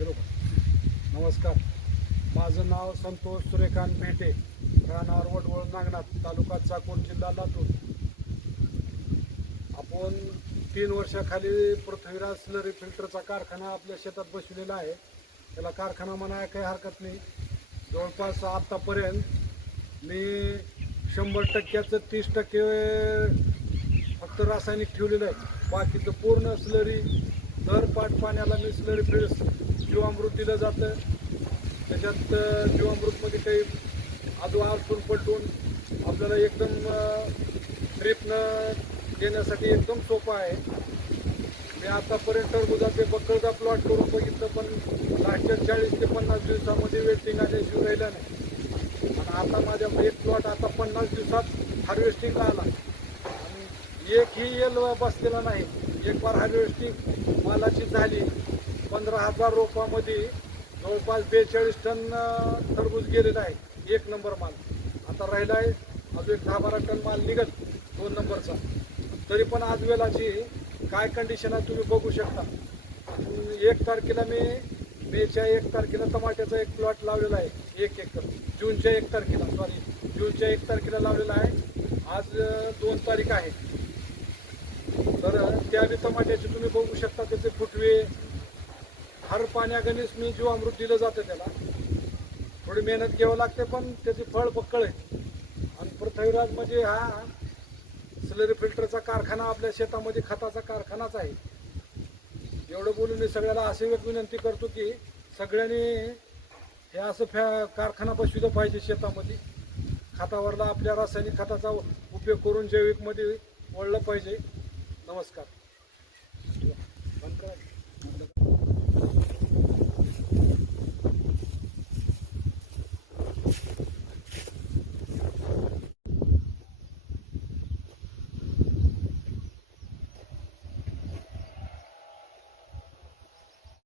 नमस्कार, माझं नाव संतोष सूर्यकांत भेटे, राहणार वडवळ नागनाथ, तालुका चाकूर, जिल्हा लातूर. आपण 3 वर्षाखाली पृथ्वीराज स्लरी फिल्टरचा कारखाना आपल्या शेतात बसवलेला आहे. त्याला कारखाना म्हणायला काही हरकत नाही. जवळपास आत्तापर्यंत मी 100%चं 30% फक्त रासायनिक ठेवलेलं आहे. बाकीचं पूर्ण स्लरी, दर पाट पाण्याला मी स्लरी जीवामृत दिलं जातं. त्याच्यात जीवामृतमध्ये काही आदू आरसून पलटून आपल्याला एकदम ड्रिपनं देण्यासाठी एकदम सोपं आहे. मी आतापर्यंत टरबुजाचे बक्कळदा प्लॉट करून बघितलं, पण लास्टच्या 40 ते 50 दिवसामध्ये वेटिंग आल्याशिवाय राहिलं नाही. आणि आता माझ्या एक प्लॉट आता 50 दिवसात हार्वेस्टिंग आला आणि एकही येल बसलेला नाही. एक बार हार्वेस्टिंग मालाची झाली. 15,000 रोपामध्ये जवळपास 42 टन टरबूज गेलेला आहे. 1 नंबर माल. आता राहिला आहे अजून 10-12 टन माल निघत 2 नंबरचा. तरी पण आज वेळाची काय कंडिशन आहे तुम्ही बघू शकता. 1 तारखेला मेच्या 1 तारखेला टमाट्याचा एक प्लॉट लावलेला आहे, 1 एकर. जूनच्या 1 तारखेला लावलेला आहे. आज 2 तारीख आहे. तर त्या बी टमाट्याचे तुम्ही बघू शकता, त्याचे फुटवे हर पाण्यागणीच मी जीवामृत दिलं जातं. त्याला थोडी मेहनत घ्यावं लागते, पण त्याचे फळ बक्कळ आहे. आणि पृथ्वीराज म्हणजे हा स्लरी फिल्टरचा कारखाना आपल्या शेतामध्ये खताचा कारखानाच आहे. एवढं बोलून मी सगळ्याला अशी विनंती करतो की सगळ्यांनी हे असं कारखाना बसविलं पाहिजे शेतामध्ये. खतावरला आपल्या रासायनिक खताचा उपयोग करून जैविकमध्ये वळलं पाहिजे. नमस्कार.